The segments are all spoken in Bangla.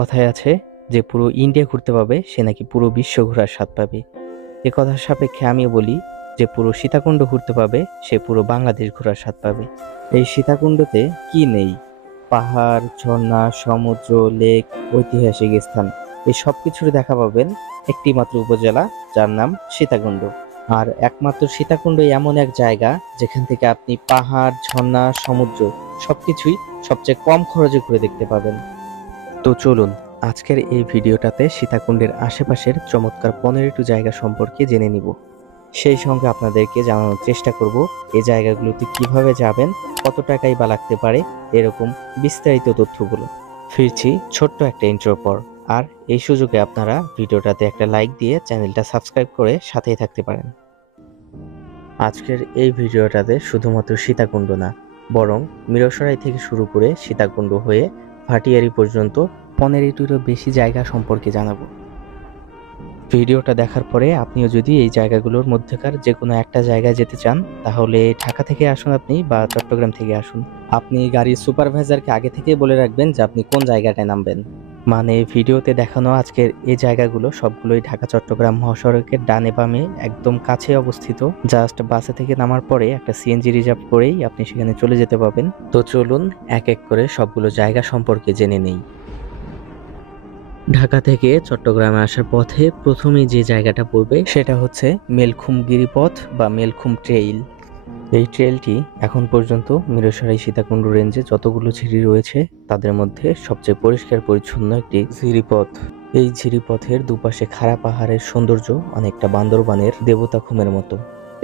কথায় আছে যে পুরো ইন্ডিয়া ঘুরতে পাবে সে নাকি পুরো বিশ্ব ঘোরার স্বাদ পাবে। এ কথার সাপেক্ষে আমি বলি যে পুরো সীতাকুণ্ড ঘুরতে পাবে সে পুরো বাংলাদেশ ঘোরার স্বাদ পাবে। এই সীতাকুণ্ডতে কি নেই? পাহাড়, ঝর্ণা, সমুদ্র, লেক, ঐতিহাসিক স্থান, এই সব কিছুর দেখা পাবেন একটি মাত্র উপজেলা, যার নাম সীতাকুণ্ড। আর একমাত্র সীতাকুণ্ডই এমন এক জায়গা যেখান থেকে আপনি পাহাড়, ঝর্ণা, সমুদ্র সবকিছুই সবচেয়ে কম খরচে ঘুরে দেখতে পাবেন। তো চলুন আজকের এই ভিডিওটাতে সীতাকুণ্ডের আশেপাশের চমৎকার 15টি জায়গা সম্পর্কে জেনে নিব। সেই সঙ্গে আপনাদেরকে জানানোর চেষ্টা করব এই জায়গাগুলোতে কিভাবে যাবেন, কত টাকাই বা লাগতে পারে, এরকম বিস্তারিত তথ্যগুলো। ফিরছি ছোট্ট একটা ইন্ট্রোর পর। আর এই সুযোগে আপনারা ভিডিওটাতে একটা লাইক দিয়ে চ্যানেলটা সাবস্ক্রাইব করে সাথেই থাকতে পারেন। আজকের এই ভিডিওটাতে শুধুমাত্র সীতাকুণ্ড না, বরং মিরসরাই থেকে শুরু করে সীতাকুণ্ড হয়ে ভাটিয়ারি পর্যন্ত 15টিরও বেশি জায়গা সম্পর্কে জানাবো। ভিডিওটা দেখার পরে আপনিও যদি এই জায়গাগুলোর মধ্যেকার যে কোনো একটা জায়গায় যেতে চান, তাহলে ঢাকা থেকে আসুন আপনি বা চট্টগ্রাম থেকে আসুন, আপনি গাড়ির সুপারভাইজারকে আগে থেকেই বলে রাখবেন যে আপনি কোন জায়গাটায় নামবেন। মানে ভিডিওতে দেখানো আজকের এই জায়গাগুলো সবগুলোই ঢাকা চট্টগ্রাম মহাসড়কের ডানে বামে একদম কাছে অবস্থিত। জাস্ট বাসে থেকে নামার পরে একটা সিএনজি রিজার্ভ করেই আপনি সেখানে চলে যেতে পারবেন। তো চলুন এক এক করে সবগুলো জায়গা সম্পর্কে জেনে নেই। ঢাকা থেকে চট্টগ্রামে আসার পথে প্রথমেই যে জায়গাটা পড়বে সেটা হচ্ছে মেলখুম গিরিপথ বা মেলখুম ট্রেইল। এই ট্রেইলটি এখন পর্যন্ত মিরসরাই সীতাকুণ্ড রেঞ্জে যতগুলো ঝিরি রয়েছে তাদের মধ্যে সবচেয়ে পরিষ্কার পরিচ্ছন্ন একটি ঝিরিপথ। এই ঝিরিপথের দুপাশে খাড়া পাহাড়ের সৌন্দর্য অনেকটা বান্দরবানের দেবতাখুমের মতো।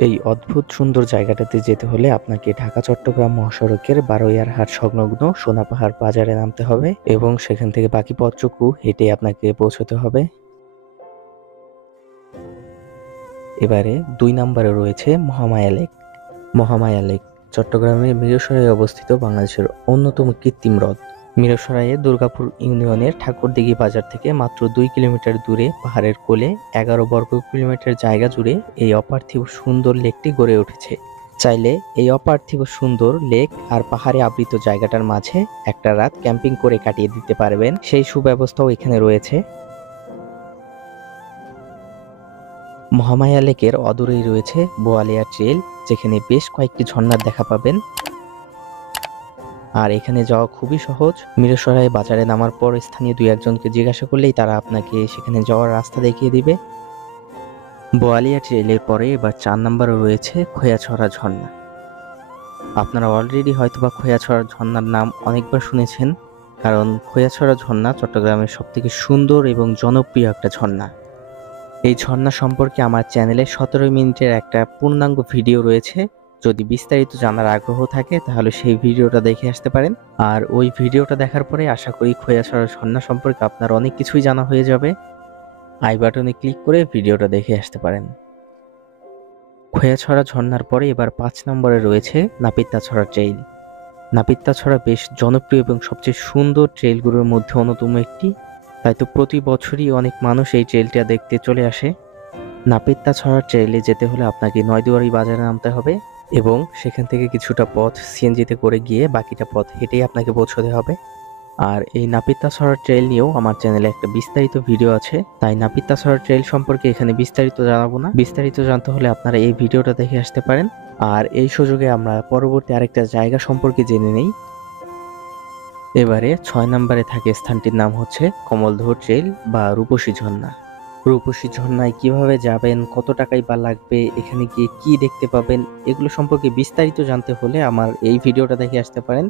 এই অদ্ভুত সুন্দর জায়গাটাতে যেতে হলে আপনাকে ঢাকা চট্টগ্রাম মহাসড়কের বারোয়ারহাট সংলগ্ন সোনাপাহাড় বাজারে নামতে হবে এবং সেখান থেকে বাকি পথটুকু হেঁটে আপনাকে পৌঁছতে হবে। এবারে 2 নম্বরে রয়েছে মহামায়া লেক। মহামায়া লেক চট্টগ্রামের মিরসরাইয়ে অবস্থিত বাংলাদেশের অন্যতম কৃত্রিম হ্রদ। মিরসরাইয়ে দুর্গাপুর ইউনিয়নের ঠাকুরদিঘি বাজার থেকে মাত্র 2 কিলোমিটার দূরে পাহাড়ের কোলে 11 বর্গ কিলোমিটার জায়গা জুড়ে এই অপার্থিব সুন্দর লেকটি গড়ে উঠেছে। চাইলে এই অপার্থিব সুন্দর লেক আর পাহাড়ে আবৃত জায়গাটার মাঝে একটা রাত ক্যাম্পিং করে কাটিয়ে দিতে পারবেন, সেই সুব্যবস্থাও এখানে রয়েছে। মহামায়া লেকের অদূরেই রয়েছে বোয়ালিয়া ট্রেল, যেখানে বেশ কয়েকটি ঝর্ণার দেখা পাবেন। আর এখানে যাওয়া খুবই সহজ। মিরসরাই বাজারে নামার পর স্থানীয় 2-1জনকে জিজ্ঞাসা করলেই তারা আপনাকে সেখানে যাওয়ার রাস্তা দেখিয়ে দিবে। বোয়ালিয়া ট্রেলের পরে এবার 4 নম্বরে রয়েছে খোয়াছড়া ঝর্ণা। আপনারা অলরেডি হয়তোবা খোয়াছড়া ঝর্ণার নাম অনেকবার শুনেছেন, কারণ খোয়াছড়া ঝর্ণা চট্টগ্রামের সবথেকে সুন্দর এবং জনপ্রিয় একটা ঝর্ণা। এই ঝর্ণা সম্পর্কে আমার চ্যানেলে 17 মিনিটের একটা পূর্ণাঙ্গ ভিডিও রয়েছে। যদি বিস্তারিত জানার আগ্রহ থাকে তাহলে সেই ভিডিওটা দেখে আসতে পারেন। আর ওই ভিডিওটা দেখার পরে আশা করি খোয়াছড়া ঝর্ণা সম্পর্কে আপনার অনেক কিছুই জানা হয়ে যাবে। আই বাটনে ক্লিক করে ভিডিওটা দেখে আসতে পারেন। খোয়াছড়া ঝর্ণার পরে এবার 5 নম্বরে রয়েছে নাপিতাছড়া ট্রেইল। নাপিতাছড়া বেশ জনপ্রিয় এবং সবচেয়ে সুন্দর ট্রেইলগুলোর মধ্যে অন্যতম একটি, তাই তো প্রতি বছরই অনেক মানুষ এই ট্রেইলটা দেখতে চলে আসে। নাপিতাছড়া ট্রেইলে যেতে হলে আপনাকে নয়দুয়ারি বাজারে নামতে হবে এবং সেখান থেকে কিছুটা পথ সিএনজিতে করে গিয়ে বাকিটা পথ হেঁটেই আপনাকে পৌঁছতে হবে। আর এই নাপিতাছড়া ট্রেইল নিয়েও আমার চ্যানেলে একটা বিস্তারিত ভিডিও আছে, তাই নাপিতাছড়া ট্রেইল সম্পর্কে এখানে বিস্তারিত জানাবো না। বিস্তারিত জানতে হলে আপনারা এই ভিডিওটা দেখে আসতে পারেন। আর এই সুযোগে আমরা পরবর্তী আরেকটা জায়গা সম্পর্কে জেনে নেই। এবারে 6 নম্বরে থাকে স্থানটির নাম হচ্ছে কমলদহ ট্রেইল বা রূপসী ঝর্ণা। রূপসী ঝর্ণায় কিভাবে যাবেন, কত টাকাই বা লাগবে, এখানে গিয়ে কি দেখতে পাবেন, এগুলো সম্পর্কে বিস্তারিত জানতে হলে আমার এই ভিডিওটা দেখে আসতে পারেন।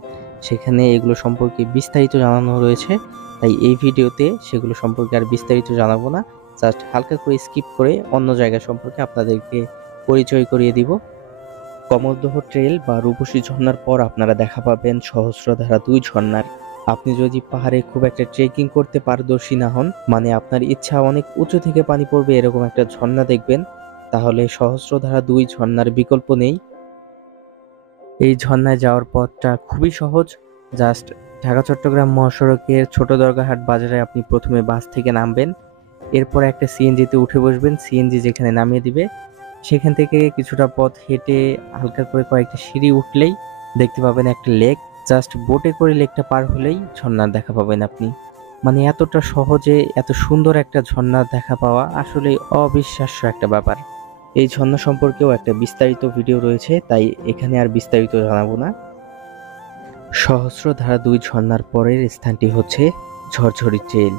সেখানে এগুলো সম্পর্কে বিস্তারিত জানানো রয়েছে, তাই এই ভিডিওতে সেগুলো সম্পর্কে আর বিস্তারিত জানাবো না। জাস্ট হালকা করে স্কিপ করে অন্য জায়গা সম্পর্কে আপনাদেরকে পরিচয় করিয়ে দিব। কমলদহ ট্রেইল বা রূপসী ঝর্ণার পর আপনারা দেখা পাবেন সহস্রধারা 2 ঝর্ণার। আপনি যদি পাহাড়ে খুব একটা ট্রেকিং করতে পারদর্শী না হন, মানে আপনার ইচ্ছা অনেক উঁচু থেকে পানি পড়বে এরকম একটা ঝর্ণা দেখবেন, তাহলে সহস্রধারা 2 ঝর্ণার বিকল্প নেই। এই ঝর্ণায় যাওয়ার পথটা খুবই সহজ। জাস্ট ঢাকা চট্টগ্রাম মহাসড়কের ছোট দরগাহাট বাজারে আপনি প্রথমে বাস থেকে নামবেন, এরপর একটা সিএনজিতে উঠে বসবেন, সিএনজি যেখানে নামিয়ে দিবে সেখান থেকে কিছুটা পথ হেঁটে হালকা করে কয়েকটা সিঁড়ি উঠলেই দেখতে পাবেন একটা লেক। জাস্ট বোটে করে লেকটা পার হলেই ঝর্ণার দেখা পাবেন আপনি। মানে এতটা সহজে এত সুন্দর একটা ঝর্ণা দেখা পাওয়া আসলে অবিশ্বাস্য একটা ব্যাপার। এই ঝর্ণা সম্পর্কেও একটা বিস্তারিত ভিডিও রয়েছে, তাই এখানে আর বিস্তারিত জানাবো না। সহস্রধারা 2 ঝর্ণার পরের স্থানটি হচ্ছে ঝরঝরি ট্রেইল।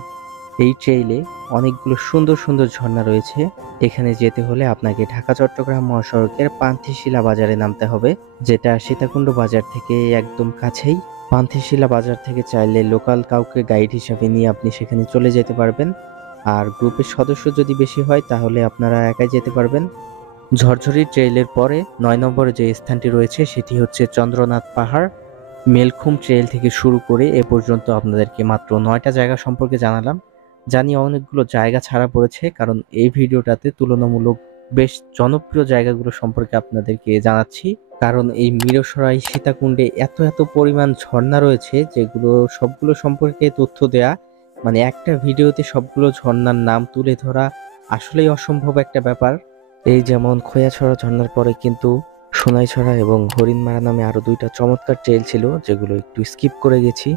এই ট্রেইলে অনেকগুলো সুন্দর সুন্দর ঝর্ণা রয়েছে। এখানে যেতে হলে আপনাকে ঢাকা চট্টগ্রাম মহাসড়কের পান্থিশিলা বাজারে নামতে হবে, যেটা সীতাকুণ্ড বাজার থেকে একদম কাছেই। পান্থিশিলা বাজার থেকে চাইলে লোকাল কাউকে গাইড হিসাবে নিয়ে আপনি সেখানে চলে যেতে পারবেন। আর গ্রুপের সদস্য যদি বেশি হয় তাহলে আপনারা একাই যেতে পারবেন। ঝরঝরি ট্রেইলের পরে 9 নম্বরে যে স্থানটি রয়েছে সেটি হচ্ছে চন্দ্রনাথ পাহাড়। মেলখুম ট্রেইল থেকে শুরু করে এ পর্যন্ত আপনাদেরকে মাত্র 9টা জায়গা সম্পর্কে জানালাম। জানি অনেকগুলো জায়গা ছাড়া পড়েছে, কারণ এই ভিডিওটাতে তুলনামূলক বেশ জনপ্রিয় জায়গাগুলো সম্পর্কে আপনাদেরকে জানাচ্ছি। কারণ এই মিরসরাই সীতাকুণ্ডে এত এত পরিমাণ ঝর্ণা রয়েছে, যেগুলো সবগুলো সম্পর্কে তথ্য দেয়া মানে একটা ভিডিওতে সবগুলো ঝর্ণার নাম তুলে ধরা আসলেই অসম্ভব একটা ব্যাপার। এই যেমন খোয়াছড়া ঝর্ণার পরে কিন্তু সোনাইছড়া এবং হরিণমারা নামে আরো 2টা চমৎকার ট্রেইল ছিল, যেগুলো একটু স্কিপ করে গেছি,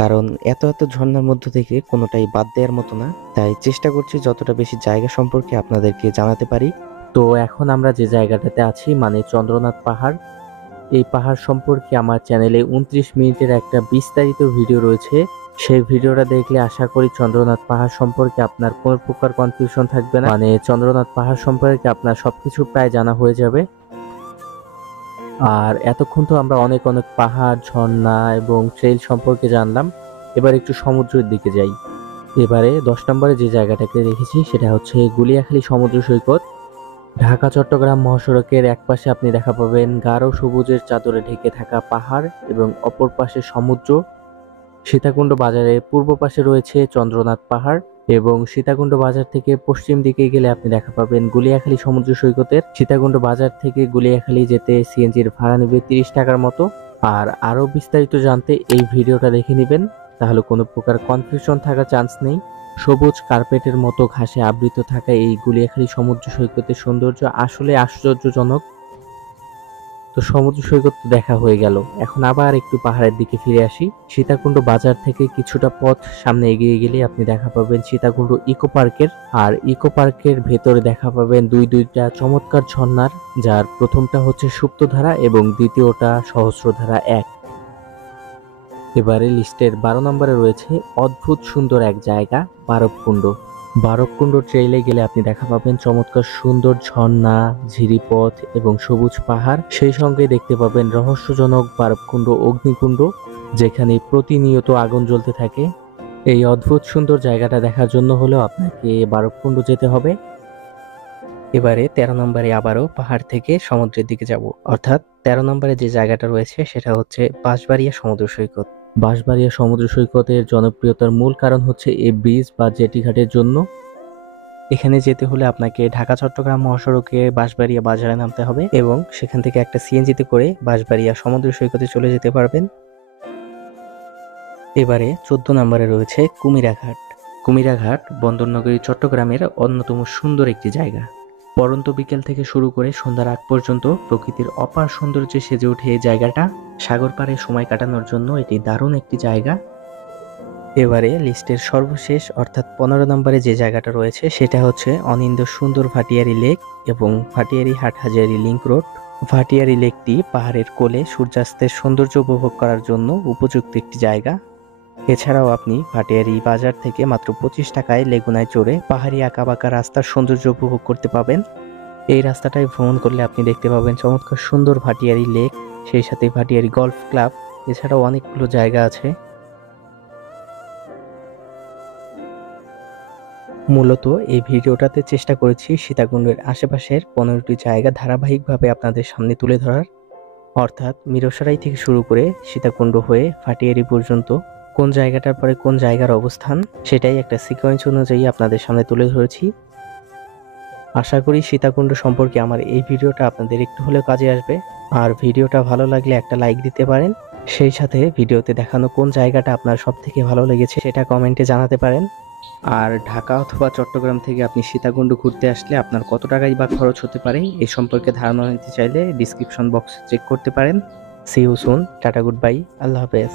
কারণ এত এত ঝর্ণার মধ্য থেকে কোনোটাই বাদ দেওয়ার মতো না। তাই চেষ্টা করছি যতটা বেশি জায়গা সম্পর্কে আপনাদেরকে জানাতে পারি। তো এখন আমরা যে জায়গাটাতে আছি মানে চন্দ্রনাথ পাহাড়। এই পাহাড় সম্পর্কে আমার চ্যানেলে 29 মিনিটের একটা বিস্তারিত ভিডিও রয়েছে। সেই ভিডিওটা দেখলে আশা করি চন্দ্রনাথ পাহাড় সম্পর্কে আপনার কোনো প্রকার কনফিউশন থাকবে না, মানে চন্দ্রনাথ পাহাড় সম্পর্কে আপনার সবকিছু প্রায় জানা হয়ে যাবে। আর এতক্ষণ তো আমরা অনেক অনেক পাহাড়, ঝর্ণা এবং ট্রেইল সম্পর্কে জানলাম। এবার একটু সমুদ্রের দিকে যাই। এবারে 10 নম্বরে যে জায়গাটাকে রেখেছি সেটা হচ্ছে গুলিয়াখালী সমুদ্র সৈকত। ঢাকা চট্টগ্রাম মহাসড়কের এক পাশে আপনি দেখা পাবেন গাঢ় সবুজের চাদরে ঢেকে থাকা পাহাড় এবং অপর পাশে সমুদ্র। সীতাকুণ্ড বাজারের পূর্ব পাশে রয়েছে চন্দ্রনাথ পাহাড় এবং সীতাকুণ্ড বাজার থেকে পশ্চিম দিকে গেলে আপনি দেখা পাবেন গুলিয়াখালী সমুদ্র সৈকতের। সীতাকুণ্ড বাজার থেকে গুলিয়াখালী যেতে সিএনজির ভাড়া নেবে 30 টাকার মতো। আর আরো বিস্তারিত জানতে এই ভিডিওটা দেখে নেবেন, তাহলে কোনো প্রকার কনফিউশন থাকার চান্স নেই। সবুজ কার্পেটের মতো ঘাসে আবৃত থাকা এই গুলিয়াখালী সমুদ্র সৈকতের সৌন্দর্য আসলে আশ্চর্যজনক। তো সমুদ্র সৈকত তো দেখা হয়ে গেল, এখন আবার একটু পাহাড়ের দিকে ফিরে আসি। সীতাকুণ্ড বাজার থেকে কিছুটা পথ সামনে এগিয়ে গেলে আপনি দেখা পাবেন সীতাকুণ্ড ইকো পার্কের। আর ইকো পার্কের ভেতরে দেখা পাবেন দুইটা চমৎকার ঝর্ণার, যার প্রথমটা হচ্ছে সুপ্তধারা এবং দ্বিতীয়টা সহস্রধারা 1। এবারে লিস্টের 12 নম্বরে রয়েছে অদ্ভুত সুন্দর এক জায়গা, বারবকুণ্ড। বারবকুণ্ড ট্রেইলে গেলে আপনি দেখা পাবেন চমৎকার সুন্দর ঝর্ণা, ঝিরিপথ এবং সবুজ পাহাড়। সেই সঙ্গে দেখতে পাবেন রহস্যজনক বারবকুণ্ড অগ্নিকুণ্ড, যেখানে প্রতিনিয়ত আগুন জ্বলতে থাকে। এই অদ্ভুত সুন্দর জায়গাটা দেখার জন্য হলেও আপনাকে বারবকুণ্ড যেতে হবে। এবারে 13 নম্বরে আবারও পাহাড় থেকে সমুদ্রের দিকে যাব, অর্থাৎ 13 নম্বরে যে জায়গাটা রয়েছে সেটা হচ্ছে বাঁশবাড়িয়া সমুদ্র সৈকত। বাঁশবাড়িয়া সমুদ্র সৈকতের জনপ্রিয়তার মূল কারণ হচ্ছে এই ব্রিজ বা জেটি ঘাটের জন্য। এখানে যেতে হলে আপনাকে ঢাকা চট্টগ্রাম মহাসড়কে বাঁশবাড়িয়া বাজারে নামতে হবে এবং সেখান থেকে একটা সিএনজিতে করে বাঁশবাড়িয়া সমুদ্র সৈকতে চলে যেতে পারবেন। এবারে 14 নম্বরে রয়েছে কুমিরাঘাট। কুমিরাঘাট বন্দরনগরী চট্টগ্রামের অন্যতম সুন্দর একটি জায়গা। পরন্ত বিকেল থেকে শুরু করে সন্ধ্যার আগ পর্যন্ত প্রকৃতির অপার সৌন্দর্যে সেজে ওঠে এই জায়গাটা। সাগর পাড়ে সময় কাটানোর জন্য এটি দারুণ একটি জায়গা। এবারে লিস্টের সর্বশেষ অর্থাৎ 15 নম্বরে যে জায়গাটা রয়েছে সেটা হচ্ছে অনিন্দ্য সুন্দর ভাটিয়ারি লেক এবং ভাটিয়ারি হাটহাজারী লিংক রোড। ভাটিয়ারি লেকটি পাহাড়ের কোলে সূর্যাস্তের সৌন্দর্য উপভোগ করার জন্য উপযুক্ত একটি জায়গা। এছাড়াও আপনি ভাটিয়ারি বাজার থেকে মাত্র 25 টাকায় লেগুনায় চড়ে পাহাড়ি আঁকাবাঁকা রাস্তার সৌন্দর্য উপভোগ করতে পাবেন। এই রাস্তাটায় ভ্রমণ করলে আপনি দেখতে পাবেন চমৎকার সুন্দর ভাটিয়ারি লেক, সেই সাথে ভাটিয়ারি গলফ ক্লাব, এছাড়াও অনেকগুলো জায়গা আছে। মূলত এই ভিডিওটাতে চেষ্টা করেছি সীতাকুণ্ডের আশেপাশের 15টি জায়গা ধারাবাহিকভাবে আপনাদের সামনে তুলে ধরার, অর্থাৎ মিরসরাই থেকে শুরু করে সীতাকুণ্ড হয়ে ভাটিয়ারি পর্যন্ত কোন জায়গাটার পরে কোন জায়গার অবস্থান সেটাই একটা সিকোয়েন্স অনুযায়ী আপনাদের সামনে তুলে ধরেছি। আশা করি সীতাকুণ্ড সম্পর্কে আমার এই ভিডিওটা আপনাদের একটু হলেও কাজে আসবে। আর ভিডিওটা ভালো লাগলে একটা লাইক দিতে পারেন, সেই সাথে ভিডিওতে দেখানো কোন জায়গাটা আপনার সব থেকে ভালো লেগেছে সেটা কমেন্টে জানাতে পারেন। আর ঢাকা অথবা চট্টগ্রাম থেকে আপনি সীতাকুণ্ড ঘুরতে আসলে আপনার কত টাকাই বা খরচ হতে পারে এই সম্পর্কে ধারণা নিতে চাইলে ডিসক্রিপশন বক্স চেক করতে পারেন। See you soon, tata, good bye, আল্লাহ হাফেজ।